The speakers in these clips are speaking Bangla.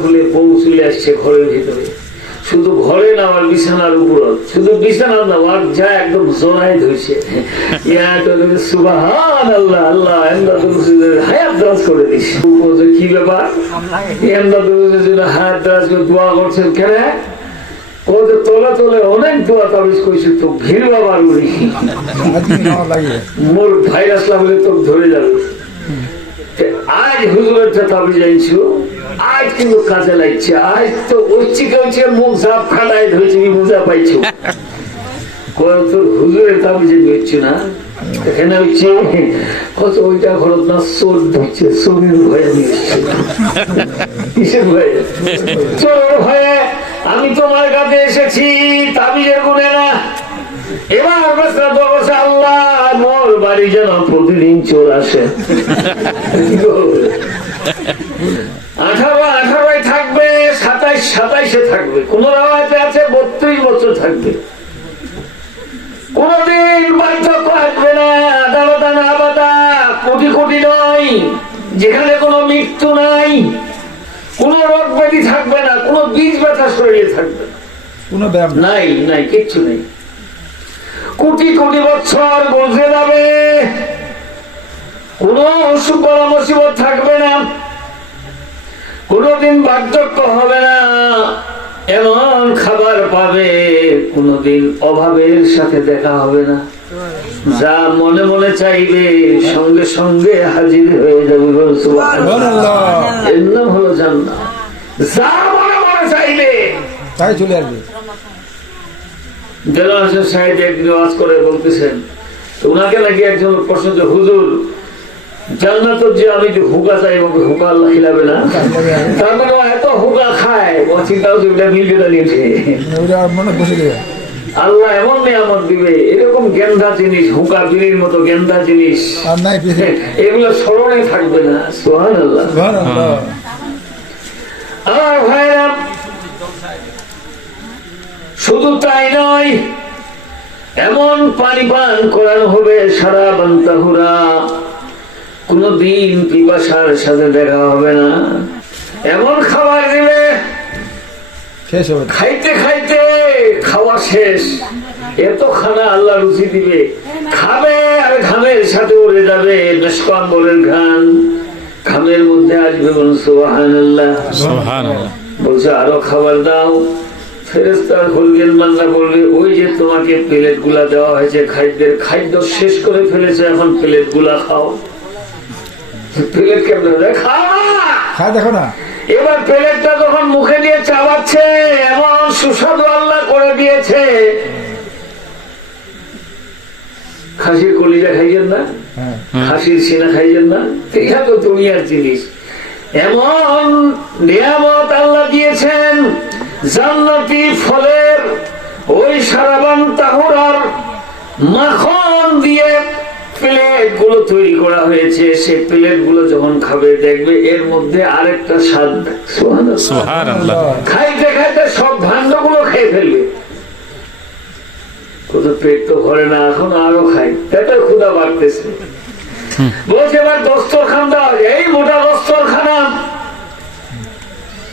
খুলে বউ চলে আসছে ঘরের ভিতরে, শুধু ঘরে না আমার বিছানার উপর, শুধু বিছানা না আর যা একদম জোড়ায় ধরছে সুবহানাল্লাহ আল্লাহ হায়াত দারাজ করে দিস। কি ব্যাপার হায়াত দারাজ করে দোয়া করছেন কেন? ও যে তোলা তোলে অনেক দোয়া তাবিজ কইছে তো ভিড় বাবার উনি মোর ভাইরাস লাগলে তো ধরে যাবে। আজ হুজুরের তাবিজ আনছো, আজ কিন্তু কাজে লাগছে। আজ তো উচ্চিকে মুখ ঝাপ খাটায় ধরেছি, বুঝা পাইছো তোর হুজুরের তাবিজে নিচ্ছি না। এখানে হচ্ছে কত ওইটা খরচ না, চোর ধরছে, চোরের ভয়ে নিচ্ছে। কিসের ভয়ে? চোর ভয়ে। আমি তোমার কাছে এসেছি তাবিজের গুণে না। এবার আল্লাহ মোর বাড়ি যেন প্রতিদিন চোর আসে। 18 থাকবে, 27 থাকবে, কোন রাওয়াতে আছে 32 বছর থাকবে। কোনদিন বার্ধক্য আসবে না, আদালতা না আবাদা, কোটি কোটি নয়, যেখানে কোনো মৃত্যু নাই, কোন রোগ ব্যাধি থাকবে না, কোন বীজ ব্যথা শরীরে থাকবে না, কোনো ব্যায়াম নাই, নাই কিচ্ছু নেই। কোটি কোটি বছর গজে যাবে, কোন অসুখ বলা মুসিবত থাকবে না, কোনদিন বার্ধক্য হবে না, এমন খাবার পাবে, কোনদিন অভাবের সাথে দেখা হবে না। যা মনে মনে চাইবে সঙ্গে সঙ্গে হাজির হয়ে যাবে। এর নাম হলো জান্নাত। যা মনে মনে চাইবে তাই চলে আসবে। দেলোয়ার হোসেন সাহেব একদিন ওয়াজ করে বলতেছেন, ওনাকে নাকি একজন প্রশ্ন, হুজুর জান্নাত যে আমি যে হুকা চাই, হুকা আল্লাহ খিলাবে না? তার মানে এত হুকা খায়, ও চিন্তা হচ্ছে মিলবে দাঁড়িয়েছে আল্লাহ এমন নিয়ামত দিবে, এরকম গেন্দা জিনিস, হুকা বিলির মতো গেন্দা জিনিস এগুলো স্মরণে থাকবে না। সুবহানাল্লাহ। আমার ভাইরা, শুধু তাই নয়, এমন পানি পান করানো হবে সারা বান্তাহুরা, কোনদিন পিপাসার সাথে দেখা হবে না। এমন খাবার দিবে খাইতে খাইতে খাওয়া শেষ, এত খানা আল্লাহ রুচি দিবে, খাবে আর ঘামের সাথে উড়ে যাবে, মেশকাম্বরের ঘাম ঘামের মধ্যে আসবে। সুবহানাল্লাহ সুবহানাল্লাহ। বলছে আরো খাবার দাও। ফেরেশতা বলবেন, বান্দা বলবে, ওই যে তোমাকে প্লেট গুলা দেওয়া হয়েছে খাদ্যের, খাদ্য শেষ করে ফেলেছে, এখন প্লেট গুলা খাও। প্লেট কেমন খাও দেখো না। এবার প্লেটটা যখন মুখে দিয়ে চাবাচ্ছে, এমন সুস্বাদু আল্লাহ করে দিয়েছে। খাসির কলিজা খাইছেন না, খাসির সিনা খাইছেন না, এটা তো দুনিয়ার জিনিস। এমন নিয়ামত আল্লাহ দিয়েছেন, জান্নাতি ফলের ওই সারাবান তাহুরার মাখন দিয়ে প্লেট গুলো তৈরি করা হয়েছে। সেই প্লেট গুলো যখন খাবে দেখবে এর মধ্যে আরেকটা স্বাদ। সুবহানাল্লাহ। খাইতে খাইতে সব ভাণ্ড গুলো খেয়ে ফেলবে, পেট তো ভরে না, এখন আরো খাই, পেটের ক্ষুধা বাড়তেছে। বলছে এবার দস্তরখান দাও, এই মোটা দস্তরখানা।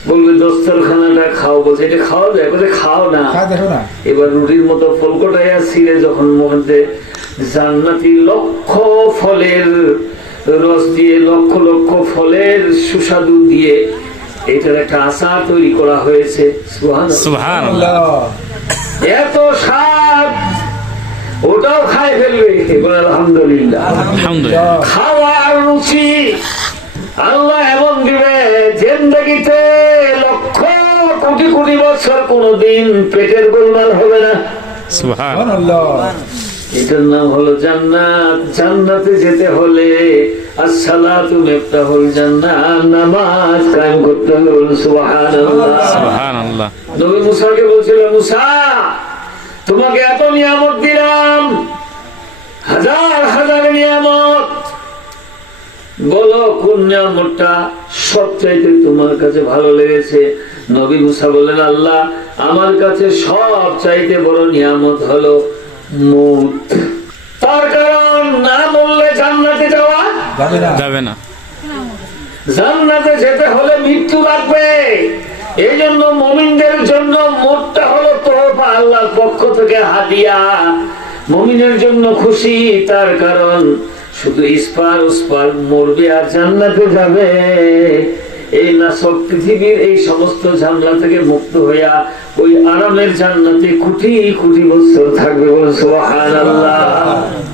বলবে দস্তরখানাটা খাও, বলছে এটা খাওয়া যায়, বলছে খাও না। এবার রুটির মতো ফলকটাইয়া ছিঁড়ে যখন মধ্যে জান্নাতি লক্ষ ফলের রস দিয়ে, লক্ষ লক্ষ ফলের সুস্বাদু দিয়ে এটার একটা আচার তৈরি করা হয়েছে। সুবহানাল্লাহ। এত স্বাদ, ওটাও খাই ফেলবে। আলহামদুলিল্লাহ। খাওয়ার রুচি আল্লাহ এমন দিবে, জিন্দেগিতে লক্ষ কোটি কোটি বছর কোনদিন পেটের গোলমাল হবে না। সুবহানাল্লাহ। এটার নাম হলো জান্নাত। জান্নাতে যেতে হলে আসসালাতু মিফতাহুল জান্নাত, নামাজ কায়েম করতে হবে। সুবহানাল্লাহ সুবহানাল্লাহ। নবী মুসাকে বলছিল, মুসা তোমাকে এত নিয়ামত দিলাম, হাজার হাজার নিয়ামত, বলো কোন নিয়ামতটা সবচাইতে তোমার কাছে ভালো লেগেছে? নবী মুসা বললেন, আল্লাহ আমার কাছে সব চাইতে বড় নিয়ামত হলো মউত। তার কারণ না মরলে জান্নাতে যাওয়া যাবে না। জান্নাতে যেতে হলে মৃত্যু লাগবে। এই জন্য মুমিনদের জন্য মরটা হলো তোহফা, আল্লাহর পক্ষ থেকে হাদিয়া। মুমিনের জন্য খুশি, তার কারণ শুধু ইস্পার উস্পার মরবে আর জান্নাতে যাবে। এই নাসব পৃথিবীর এই সমস্ত ঝামেলা থেকে মুক্ত হইয়া ওই আরামের জান্নাতে কোটি কোটি বছর থাকবে। সুবহানাল্লাহ।